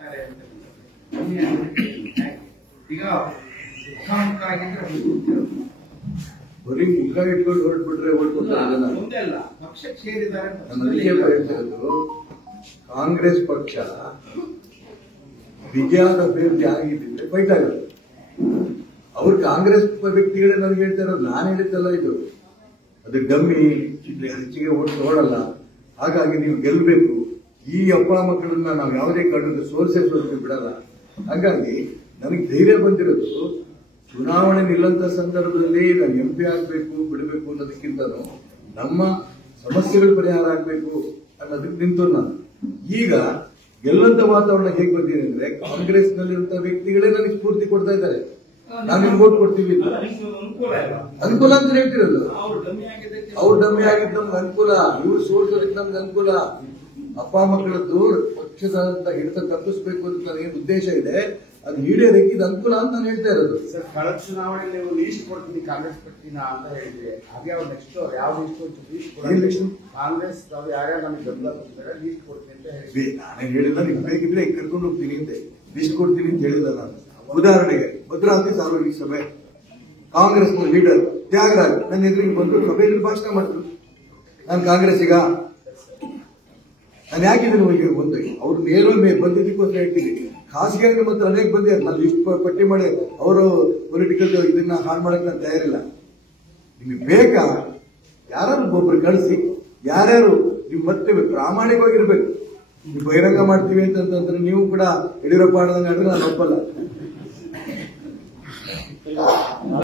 ಆಗ್ತಾರೆ ಅಂತ ಈಗ ಮುಖಾಮುಖ ಆಗಿದ್ರೆ ಬರೀ ಮುಖ ಇಟ್ಕೊಂಡು ಹೊರಟ್ಬಿಟ್ರೆ ಮುಂದೆ ಅಲ್ಲ ಪಕ್ಷಕ್ಕೆ ಸೇರಿದ್ದಾರೆ. ಕಾಂಗ್ರೆಸ್ ಪಕ್ಷ ವಿಜಯದ ಅಭ್ಯರ್ಥಿ ಆಗಿದ್ದಿದ್ರೆ ಫೈಟ್ ಆಗುತ್ತೆ. ಅವ್ರು ಕಾಂಗ್ರೆಸ್ ವ್ಯಕ್ತಿಗಳೇ ನನಗೆ ಹೇಳ್ತಾ ಇರೋದು, ನಾನು ಹೇಳಿದ್ದಲ್ಲ ಇದು, ಅದು ಡಮ್ಮಿ, ಹೆಚ್ಚಿಗೆ ಓಟ್ ತಗೊಳ್ಳಲ್ಲ, ಹಾಗಾಗಿ ನೀವು ಗೆಲ್ಲಬೇಕು, ಈ ಅಪ್ಪ ಮಕ್ಕಳನ್ನ ನಾವು ಯಾವುದೇ ಕಾರಣಕ್ಕೂ ಸೋಲ್ಸೇ ಬಿಡಲ್ಲ. ಹಾಗಾಗಿ ನನಗೆ ಧೈರ್ಯ ಬಂದಿರೋದು, ಚುನಾವಣೆ ನಿಲ್ಲಂತ ಸಂದರ್ಭದಲ್ಲಿ ನಾವು MP ಆಗ್ಬೇಕು ಬಿಡಬೇಕು ಅನ್ನೋದಕ್ಕಿಂತನೂ ನಮ್ಮ ಸಮಸ್ಯೆಗಳು ಪರಿಹಾರ ಆಗ್ಬೇಕು ಅನ್ನೋದಕ್ಕೆ ನಿಂತು ನಾನು. ಈಗ ಗೆಲ್ಲಂತ ವಾತಾವರಣ ಹೇಗೆ ಬಂದಿದೆ ಅಂದ್ರೆ, ಕಾಂಗ್ರೆಸ್ ನಲ್ಲಿರುವಂತಹ ವ್ಯಕ್ತಿಗಳೇ ನನಗೆ ಸ್ಫೂರ್ತಿ ಕೊಡ್ತಾ ಇದ್ದಾರೆ, ನಾವು ನಿಮ್ಗೆ ಓಟ್ ಕೊಡ್ತೀವಿ, ಅನುಕೂಲ ಅಂತ ಹೇಳ್ತಿರೋದು. ಅವ್ರು ಡಮ್ಮಿ ಆಗಿದ್ದು ನಮ್ಗೆ ಅನುಕೂಲ, ಇವ್ರು ಸೋಲ್ಸೋದಕ್ಕೆ ನಮ್ಗೆ ಅನುಕೂಲ. ಅಪ್ಪ ಮಕ್ಕಳದ್ದು ಪಕ್ಷದ ಹಿಡಿತ ತಪ್ಪಿಸ್ಬೇಕು ಅಂತ ನನಗೇನು ಉದ್ದೇಶ ಇದೆ, ಅದು ಈಡೇರಕ್ಕೆ ಇದು ಅನುಕೂಲ ಅಂತ ನಾನು ಹೇಳ್ತಾ ಇರೋದು. ಸರ್, ಕಳೆದ ಚುನಾವಣೆಯಲ್ಲಿ ನೀವು ಲೀಸ್ಟ್ ಕೊಡ್ತೀನಿ ಕಾಂಗ್ರೆಸ್ ಪಟ್ಟಿನ ಅಂತ ಹೇಳಿದ್ರೆ, ಹಾಗೆ ಅವ್ರು ನೆಕ್ಸ್ಟ್ ಯಾವ ಲೀಸ್ಟ್ ಕಾಂಗ್ರೆಸ್ ಯಾರ್ಯಾರು ನಮಗೆ ಬೆಂಬಲ ಕೊಡ್ತಾರೆ ಲೀಸ್ಟ್ ಕೊಡ್ತೀನಿ ಅಂತ ಹೇಳಿ ನಾನೇನು ಹೇಳಿಲ್ಲ, ನೀವು ಬೇಕಿದ್ರೆ ಕರ್ಕೊಂಡು ಹೋಗ್ತೀನಿ ಅಂತ ಲೀಸ್ಟ್ ಕೊಡ್ತೀನಿ ಅಂತ ಹೇಳಿಲ್ಲ ನಾನು. ಉದಾಹರಣೆಗೆ ಭದ್ರಾವತಿ ಸಾರ್ವಜನಿಕ ಸಭೆ, ಕಾಂಗ್ರೆಸ್ ಲೀಡರ್ ತ್ಯಾಗರಾಜ್ ನನ್ನ ಎದುರಿಗೆ ಬಂದು ಸಭೆಯಲ್ಲಿ ಭಾಷಣ ಮಾಡಿದ್ರು. ನಾನು ಕಾಂಗ್ರೆಸ್ಸಿಗ, ನಾನು ಯಾಕಿದ್ದೀನಿ ಒಂದು ಅವ್ರು ನೇರ ಬಂದಿದ್ದಕ್ಕೋಸ್ಕರ ಹೇಳ್ತೀನಿ. ಖಾಸಗಿಯಾಗಿ ನಿಮ್ಮ ಹತ್ರ ಅನೇಕ ಬಂದಿದ್ದಾರೆ, ನಾನು ಲಿಸ್ಟ್ ಪಟ್ಟಿ ಮಾಡಿ ಅವರು ಪೊಲಿಟಿಕಲ್ ಇದನ್ನ ಹಾಳು ಮಾಡಕ್ಕೆ ನಾನು ತಯಾರಿಲ್ಲ. ನಿಮಗೆ ಬೇಕಾ ಯಾರು ಒಬ್ಬರು ಕಳಿಸಿ, ಯಾರ್ಯಾರು ನೀವು ಮತ್ತೆ ಪ್ರಾಮಾಣಿಕವಾಗಿರ್ಬೇಕು. ನೀವು ಬಹಿರಂಗ ಮಾಡ್ತೀವಿ ಅಂತಂದ್ರೆ ನೀವು ಕೂಡ ಯಡಿಯೂರಪ್ಪ ಆಡ್ದಂಗೆ ಆಡಿದ್ರೆ ನಾನು ಒಪ್ಪಲ್ಲ.